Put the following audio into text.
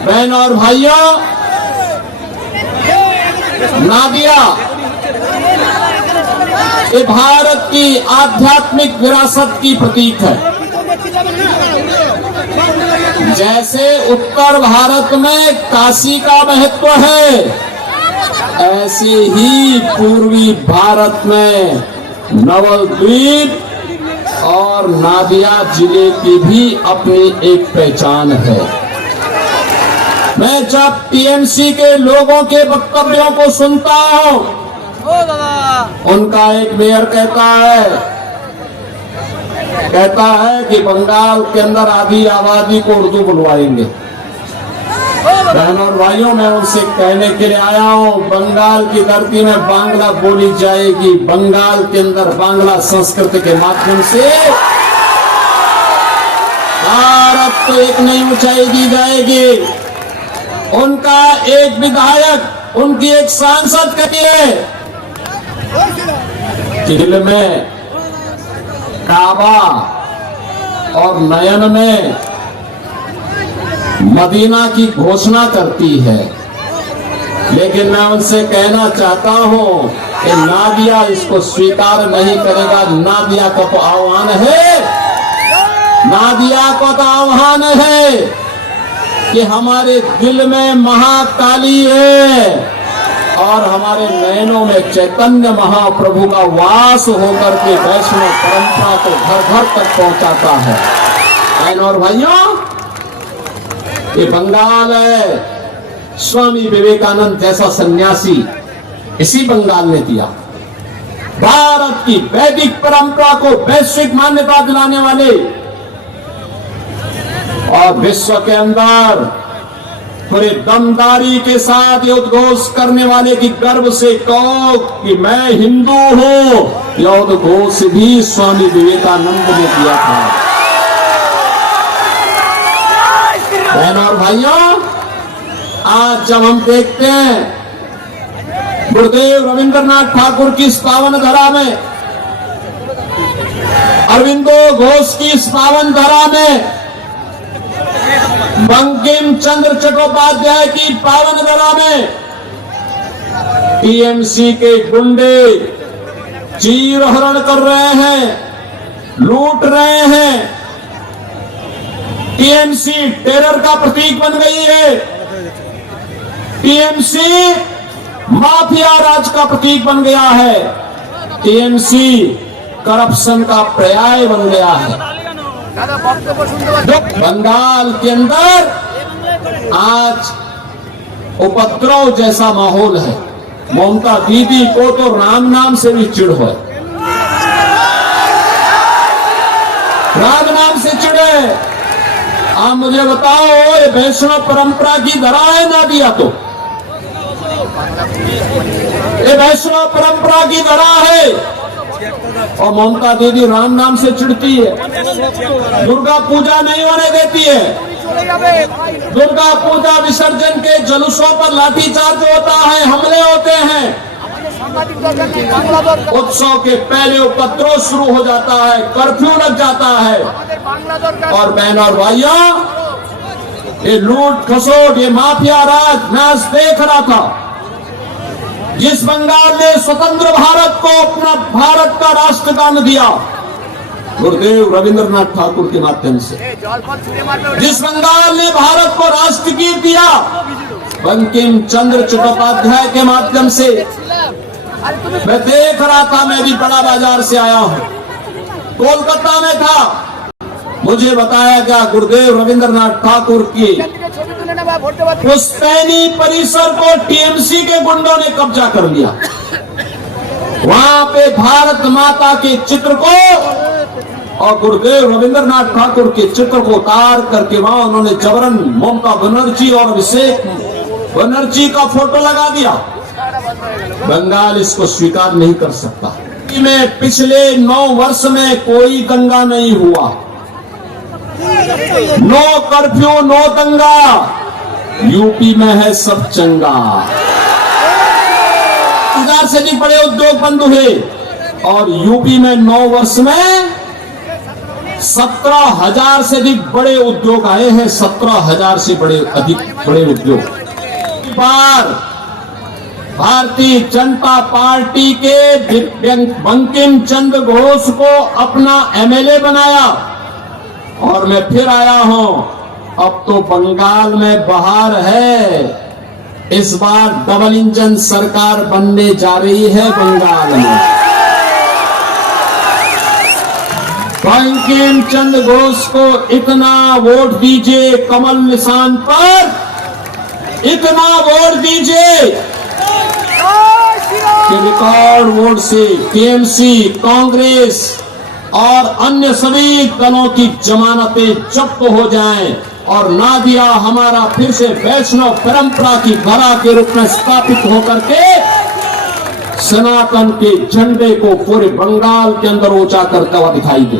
बहन और भाइयों, नादिया ये भारत की आध्यात्मिक विरासत की प्रतीक है। जैसे उत्तर भारत में काशी का महत्व है, ऐसे ही पूर्वी भारत में नवद्वीप और नादिया जिले की भी अपनी एक पहचान है। मैं जब टीएमसी के लोगों के वक्तव्यों को सुनता हूं, उनका एक मेयर कहता है कि बंगाल के अंदर आधी आबादी को उर्दू बुलवाएंगे। बहनों और भाइयों, मैं उनसे कहने के लिए आया हूं, बंगाल की धरती में बांग्ला बोली जाएगी। बंगाल के अंदर बांग्ला संस्कृति के माध्यम से भारत को एक नई ऊंचाई दी जाएगी। उनका एक विधायक, उनकी एक सांसद कहती है दिल में काबा और नयन में मदीना की घोषणा करती है, लेकिन मैं उनसे कहना चाहता हूं कि नादिया इसको स्वीकार नहीं करेगा। नादिया का तो आह्वान है, नादिया को तो आह्वान है कि हमारे दिल में महाकाली है और हमारे नयनों में चैतन्य महाप्रभु का वास होकर के वैष्णव परंपरा को घर घर तक पहुंचाता है। बहनों और भाइयों, ये बंगाल है, स्वामी विवेकानंद जैसा सन्यासी इसी बंगाल ने दिया। भारत की वैदिक परंपरा को वैश्विक मान्यता दिलाने वाले और विश्व के अंदर पूरे दमदारी के साथ ये उद्घोष करने वाले की गर्व से कहो कि मैं हिंदू हूं, यह उद्घोष भी स्वामी विवेकानंद ने किया था। बहनों और भाइयों, आज जब हम देखते हैं गुरुदेव रविंद्रनाथ ठाकुर की इस पावन धरा में, अरविंदो घोष की इस पावन धरा में, बंकिम चंद्र चट्टोपाध्याय की पावन धरा में टीएमसी के गुंडे चीरहरण कर रहे हैं, लूट रहे हैं। टीएमसी टेरर का प्रतीक बन गई है। टीएमसी माफिया राज का प्रतीक बन गया है। टीएमसी करप्शन का पर्याय बन गया है। बंगाल के अंदर आज उपद्रव जैसा माहौल है। ममता दीदी को तो राम नाम से भी चिढ़ है, राम नाम से चिढ़े। आप मुझे बताओ, ये वैष्णव परंपरा की धरा है नादिया, तो ये वैष्णव परंपरा की धरा है और ममता दीदी राम नाम से चिढ़ती है। दुर्गा पूजा नहीं होने देती है। दुर्गा पूजा विसर्जन के जुलूसों पर लाठीचार्ज होता है, हमले होते हैं। उत्सव के पहले उपद्रव शुरू हो जाता है, कर्फ्यू लग जाता है। और बहनों और भाइयों, ये लूट खसोट, ये माफिया राज मैं आज देख रहा था। जिस बंगाल ने स्वतंत्र भारत को अपना भारत का राष्ट्रगान दिया गुरुदेव रविंद्रनाथ ठाकुर के माध्यम से, जिस बंगाल ने भारत को राष्ट्रगीत दिया बंकिम चंद्र चट्टोपाध्याय के माध्यम से, मैं देख रहा था। मैं भी बड़ा बाजार से आया हूं, कोलकाता में था। मुझे बताया गया गुरुदेव रविंद्रनाथ ठाकुर की पुश्तैनी परिसर को टीएमसी के गुंडों ने कब्जा कर लिया। वहां पे भारत माता के चित्र को और गुरुदेव रविंद्रनाथ ठाकुर के चित्र को उतार करके वहां उन्होंने जबरन ममता बनर्जी और अभिषेक बनर्जी का फोटो लगा दिया। बंगाल इसको स्वीकार नहीं कर सकता। में पिछले 9 वर्ष में कोई दंगा नहीं हुआ, नो कर्फ्यू, नो दंगा। यूपी में है सब चंगा। 1000 से भी बड़े उद्योग बंद हुए और यूपी में 9 वर्ष में 17,000 से अधिक बड़े उद्योग आए हैं, 17,000 से अधिक बड़े उद्योग। बार भारतीय जनता पार्टी के बंकिम चंद्र घोष को अपना एमएलए बनाया और मैं फिर आया हूं। अब तो बंगाल में बहार है, इस बार डबल इंजन सरकार बनने जा रही है बंगाल में। बंकिम चंद्र घोष को इतना वोट दीजिए, कमल निशान पर इतना वोट दीजिए कि रिकॉर्ड वोट से टीएमसी, कांग्रेस और अन्य सभी दलों की जमानतें जब्त हो जाएं और नादिया हमारा फिर से वैष्णव परंपरा की धरा के रूप में स्थापित होकर के सनातन के झंडे को पूरे बंगाल के अंदर ऊंचा करता हुआ दिखाई दे।